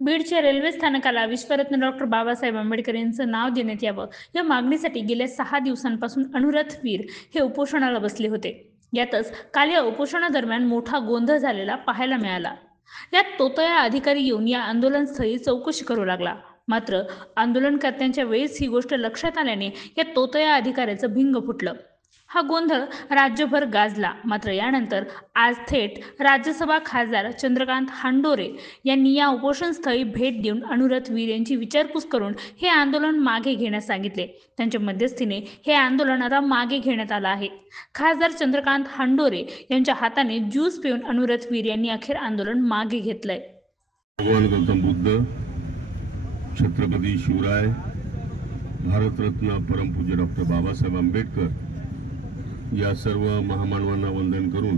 बीडच्या रेल्वे स्थानकाला विश्वरत्न डॉक्टर बाबासाहेब आंबेडकर यांचं नाव देण्यात यावं या मागणीसाठी गेल्या 6 दिवसांपासून अनुरथ वीर हे उपोषणाला बसले होते। यातच काल या उपोषणादरम्यान मोठा गोंधळ झालेला पाहायला मिळाला। यात तोतया अधिकारी येऊन या आंदोलनस्थळी चौकशी करू लागला। मात्र आंदोलनकर्त्यांच्या वेळेस ही गोष्ट लक्षात आल्याने या तोतया अधिकाऱ्याचं भिंग फुटलं। हा गोंधळ राज्यभर गाजला। मात्र यानंतर आज थेट राज्यसभा खासदार चंद्रकांत हांडोरे यांनी या उपोषणस्थळी भेट देऊन अनुरथ वीर यांची विचारपूस करून हे आंदोलन मागे घेण्यास सांगितले। त्यांच्या मध्यस्थीने हे आंदोलन आता मागे घेण्यात आलं आहे। खासदार चंद्रकांत हांडोरे यांच्या हाताने ज्यूस पिऊन अनुरथ वीर यांनी अखेर आंदोलन मागे घेतलंय। भगवान गौतम बुद्ध, छत्रपती शिवराय, भारतरत्न परमपूज्य डॉक्टर बाबासाहेब आंबेडकर या सर्व महामानवांना वंदन करून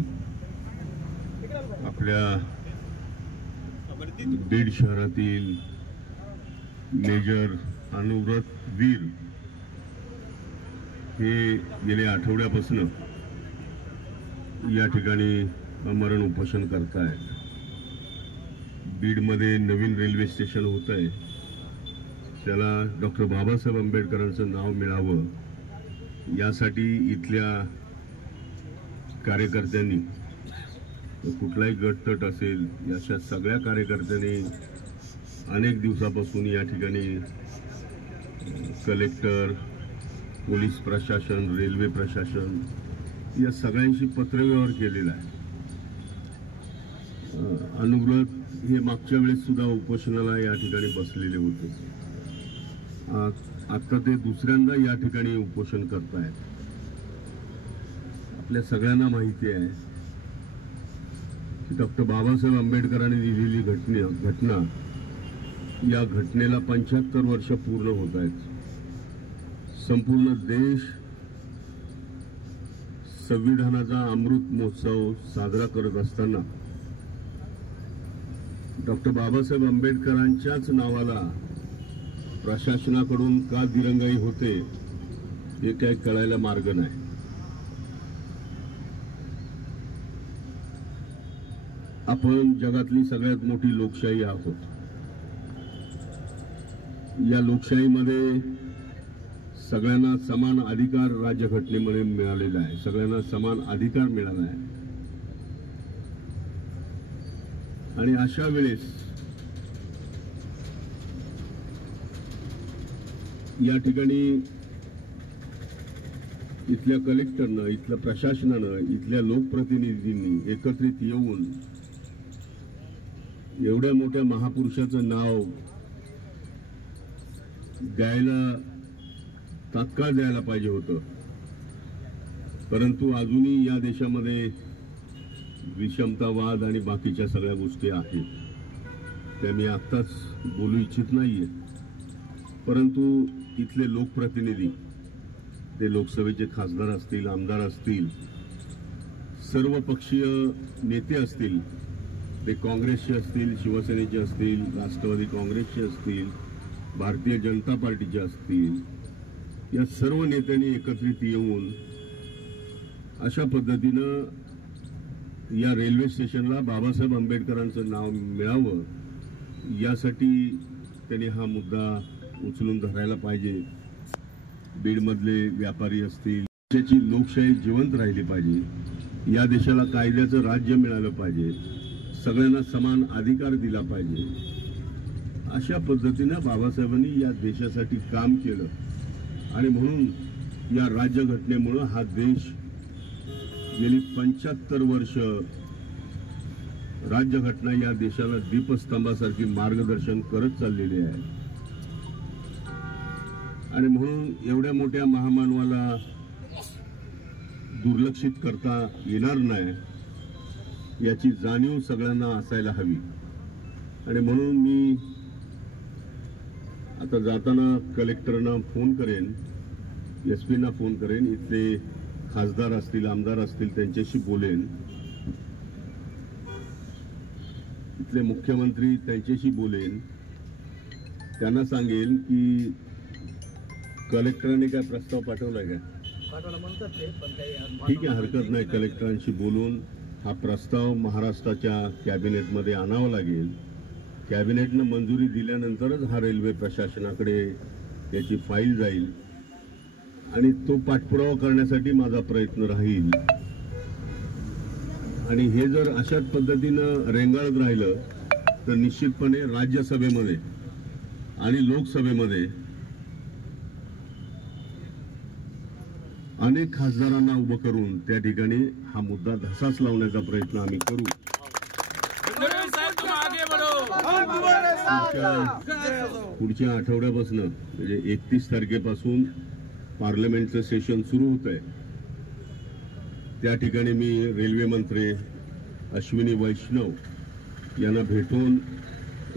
आपल्या बीड शहरातील मेजर अनुरथ वीर हे गेल्या आठवड्यापासून या ठिकाणी अमरण उपोषण करतायत। बीडमध्ये नवीन रेल्वे स्टेशन होत आहे, त्याला डॉक्टर बाबासाहेब आंबेडकरांचं नाव मिळावं यासाठी इथल्या कार्यकर्त्यांनी, कुठलाही गटतट असेल, अशा सगळ्या कार्यकर्त्यांनी अनेक दिवसापासून या ठिकाणी कलेक्टर, पोलीस प्रशासन, रेल्वे प्रशासन या सगळ्यांशी पत्रव्यवहार केलेला आहे। अनुव्रत हे मागच्या वेळेस सुद्धा उपोषणाला या ठिकाणी बसलेले होते। आता ते दुसऱ्यांदा या ठिकाणी उपोषण करतायत। आपल्या सगळ्यांना माहिती आहे की डॉक्टर बाबासाहेब आंबेडकरांनी दिलेली घटना या घटनेला 75 वर्ष पूर्ण होत आहेत। संपूर्ण देश संविधानाचा अमृत महोत्सव साजरा करत असताना डॉक्टर बाबासाहेब आंबेडकरांच्याच नावाला प्रशासनाकडून का दिरंगाई होते हे काही कळायला मार्ग नाही। आपण जगातली सगळ्यात मोठी लोकशाही आहोत। या लोकशाहीमध्ये सगळ्यांना समान अधिकार राज्यघटनेमध्ये मिळालेला आहे। सगळ्यांना समान अधिकार मिळाला आहे आणि अशा वेळेस या ठिकाणी इथल्या कलेक्टरनं, इथल्या प्रशासनानं, इथल्या लोकप्रतिनिधींनी एकत्रित येऊन एवढ्या मोठ्या महापुरुषाचं नाव द्यायला तात्काळ द्यायला पाहिजे होतं। परंतु अजूनही या देशामध्ये विषमतावाद आणि बाकीच्या सगळ्या गोष्टी आहेत, त्या मी आत्ताच बोलू इच्छित नाहीये। परंतु इथले लोकप्रतिनिधी, ते लोकसभेचे खासदार असतील, आमदार असतील, सर्व पक्षीय नेते असतील, ते काँग्रेसचे असतील, शिवसेनेचे असतील, राष्ट्रवादी काँग्रेसचे असतील, भारतीय जनता पार्टीचे असतील, या सर्व नेत्यांनी एकत्रित येऊन अशा पद्धतीनं या रेल्वे स्टेशनला बाबासाहेब आंबेडकरांचं नाव मिळावं यासाठी त्यांनी हा मुद्दा उचलून धरायला पाहिजे। बीडमधले व्यापारी असतील, त्याची लोकशाही जिवंत राहिली पाहिजे, या देशाला कायद्याचं राज्य मिळालं पाहिजे, सगळ्यांना समान अधिकार दिला पाहिजे। अशा पद्धतीने बाबासाहेबांनी या देशासाठी काम केलं आणि म्हणून या राज्यघटनेमुळे हा देश गेली 75 वर्ष राज्यघटना या देशाला दीपस्तंभासारखी मार्गदर्शन करत चाललेली आहे आणि म्हणून एवढ्या मोठ्या महामानवाला दुर्लक्षित करता येणार नाही याची जाणीव सगळ्यांना असायला हवी। आणि म्हणून मी आता जाताना कलेक्टरना फोन करेन, एसपीना फोन करेन, इथले खासदार असतील, आमदार असतील त्यांच्याशी बोलेन, इथले मुख्यमंत्री त्यांच्याशी बोलेन, त्यांना सांगेल की कलेक्टरांनी काय प्रस्ताव पाठवलाय का? ठीक आहे, हरकत नाही, कलेक्टरांशी बोलून हा प्रस्ताव महाराष्ट्राच्या कॅबिनेटमध्ये आणावा लागेल, कॅबिनेटनं मंजुरी दिल्यानंतरच हा रेल्वे प्रशासनाकडे याची फाईल जाईल आणि तो पाठपुरावा करण्यासाठी माझा प्रयत्न राहील. आणि हे जर अशाच पद्धतीनं रेंगाळत राहिलं तर निश्चितपणे राज्यसभेमध्ये आणि लोकसभेमध्ये अनेक खासदारांना उभं करून त्या ठिकाणी हा मुद्दा धसास लावण्याचा प्रयत्न आम्ही करू. पुढच्या आठवड्यापासून म्हणजे 31 तारखेपासून पार्लमेंटचं सेशन सुरू होत आहे. त्या ठिकाणी मी रेल्वे मंत्री अश्विनी वैष्णव यांना भेटून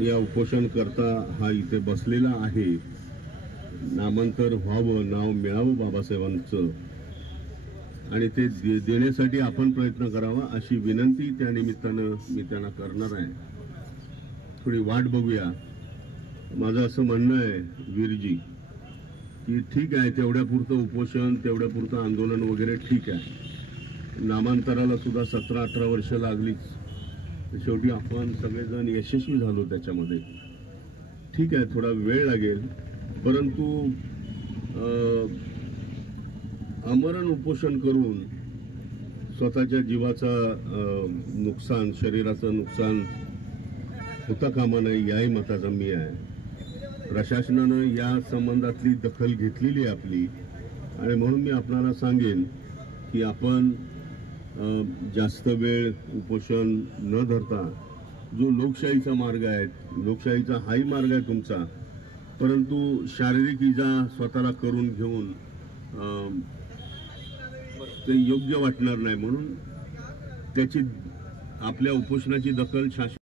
या उपोषणकर्ता हा इथे बसलेला आहे, नामांतर व्हावं, नाव मिळावं बाबासाहेबांचं आणि ते देण्यासाठी आपण प्रयत्न करावा अशी विनंती त्या निमित्तानं मी त्यांना करणार आहे. थोडी वाट बघूया. माझं असं म्हणणं आहे वीरजी की ठीक आहे, तेवढ्यापुरतं उपोषण, तेवढ्यापुरतं आंदोलन वगैरे ठीक आहे. नामांतराला सुद्धा 17-18 वर्ष लागलीच. शेवटी आपण सगळेजण यशस्वी झालो त्याच्यामध्ये. ठीक आहे, थोडा वेळ लागेल, परंतु आमरण उपोषण करून स्वतःच्या जीवाचं नुकसान, शरीराचं नुकसान होता कामा नये याही मताचा मी आहे. प्रशासनानं या संबंधातली दखल घेतलेली आहे आपली आणि म्हणून मी आपणाला सांगेन की आपण जास्त वेळ उपोषण न धरता जो लोकशाहीचा मार्ग आहे, लोकशाहीचा हाही मार्ग आहे तुमचा, परंतु शारीरिक इजा स्वतःला करून घेऊन ते योग्य वाटणार नाही. म्हणून त्याची आपल्या उपोषणाची दखल शासन